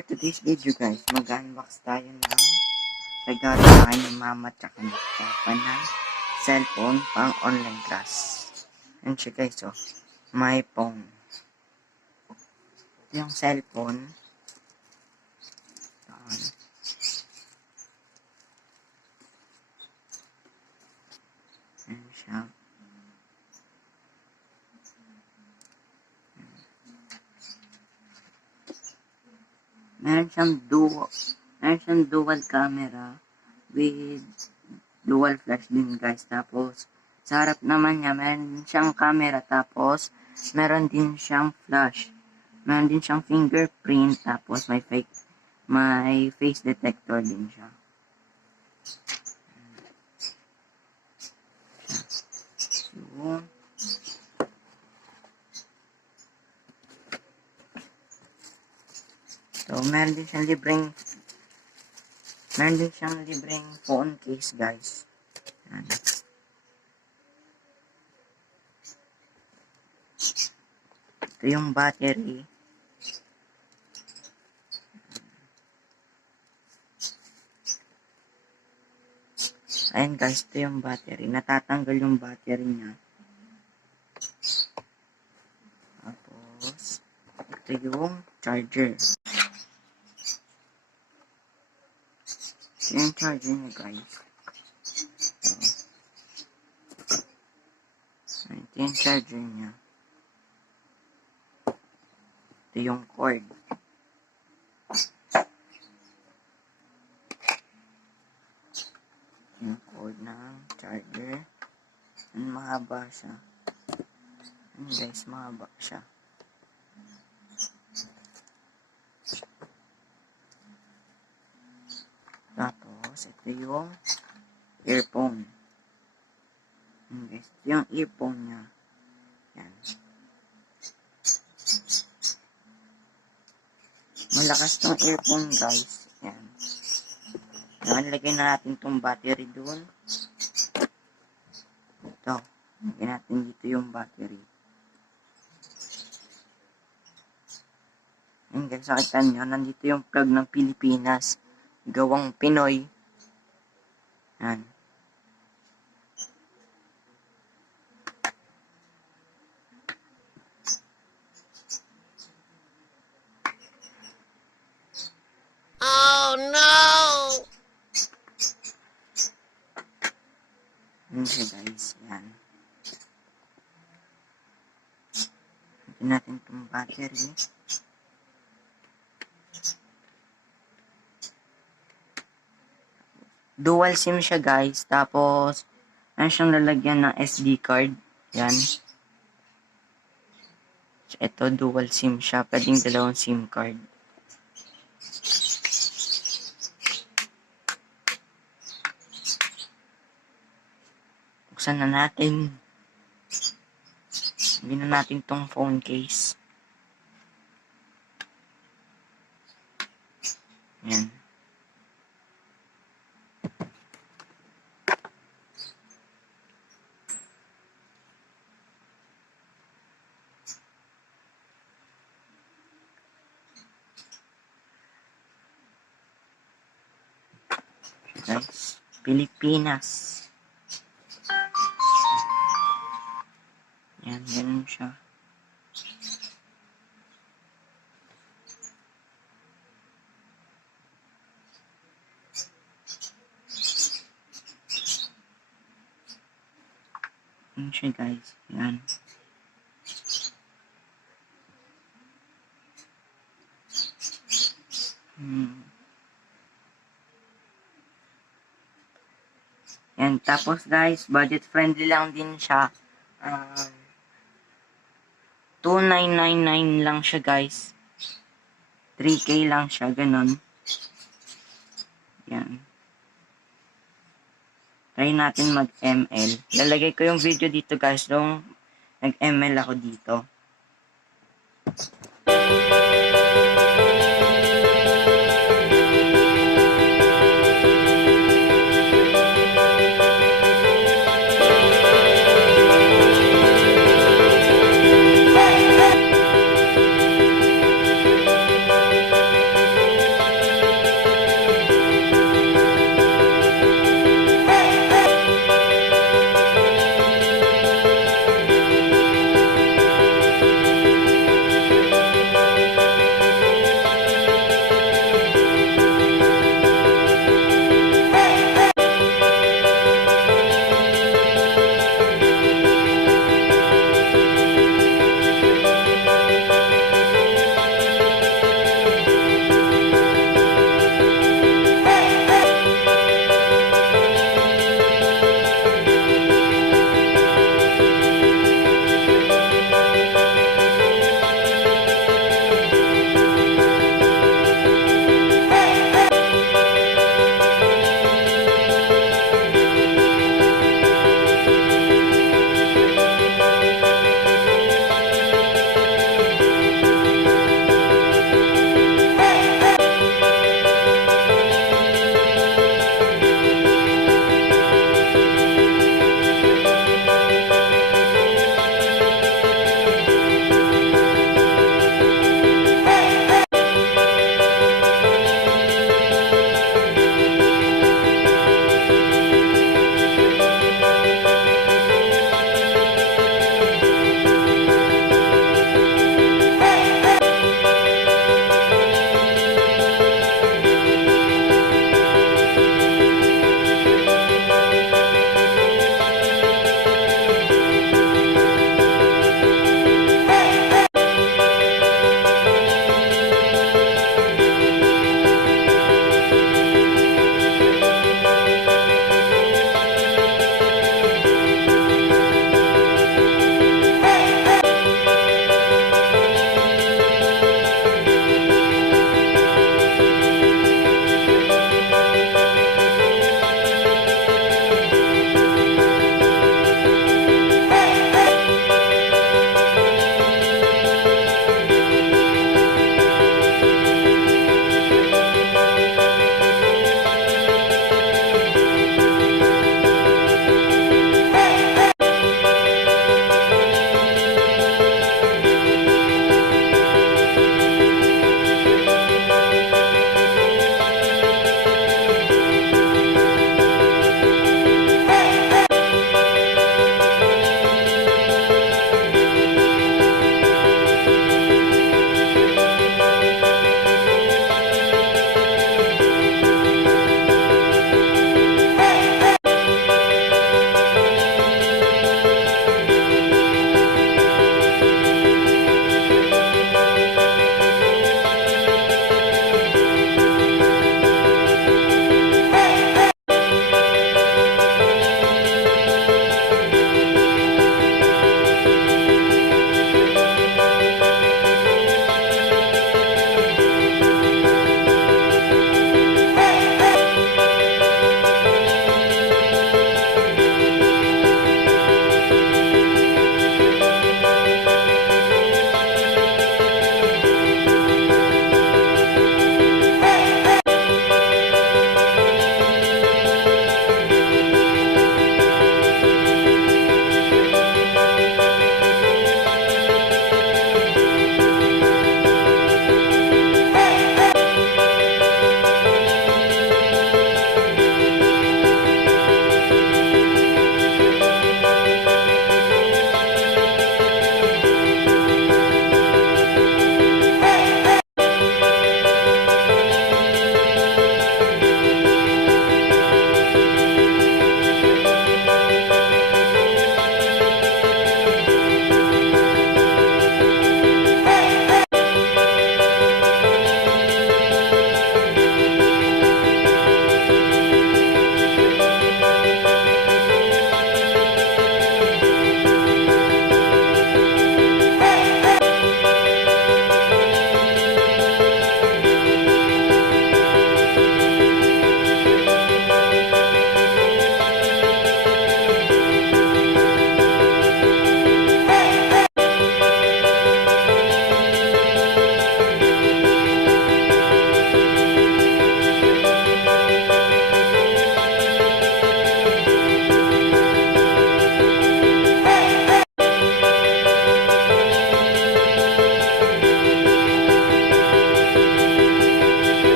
for today's video guys, mag-unbox tayo ng regalo sa akin ni mama at ni papa na cellphone pang online class. Yan siya guys, oh. My phone. Ito yung cellphone. Yan siya. Meron siyang dual camera with dual flash din guys. Tapos sa harap naman niya meron siyang camera, tapos meron din siyang flash. Meron din siyang fingerprint, tapos may face detector din siya. So, meron din siyang libreng phone case, guys. Yan. Ito yung battery. Ayan guys, ito yung battery. Natatanggal yung battery niya. Tapos, ito yung charger. Yung charger niya guys. So, ito yung charger niya. Ito yung cord. Yung cord ng charger. And mahaba siya. And guys, mahaba siya. Tapos, ito yung earphone. Guys, ito yung earphone niya. Yan. Malakas tong earphone, guys. Yan. Nalagay na natin tong battery doon. Ito. Lagay natin dito yung battery. Yan guys, nakita nyo. Nandito yung plug ng Pilipinas. Gawang Pinoy. Yan. Oh no! Yan siya guys. Yan. Lagyan natin itong battery. Dual SIM siya guys. Tapos, ano siyang lalagyan ng SD card. Yan. Ito, dual SIM siya. Pwedeng dalawang SIM card. Buksan na natin. Bigyan na natin tong phone case. Yan. Guys, Pilipinas. Yan, ganun siya. Yan siya guys. Yan. Yan, tapos guys, budget friendly lang din siya. 2,999 lang siya guys. 3K lang siya, ganun. Yan. Try natin mag-ML. Lalagay ko yung video dito guys, nung nag-ML ako dito.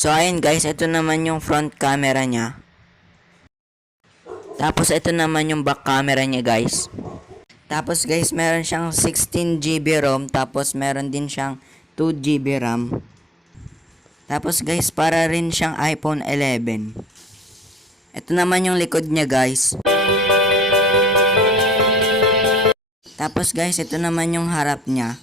So ayun guys, ito naman yung front camera niya. Tapos ito naman yung back camera niya guys. Tapos guys, meron siyang 16GB ROM, tapos meron din siyang 2GB RAM. Tapos guys, para rin siyang iPhone 11. Ito naman yung likod niya guys. Tapos guys, ito naman yung harap niya.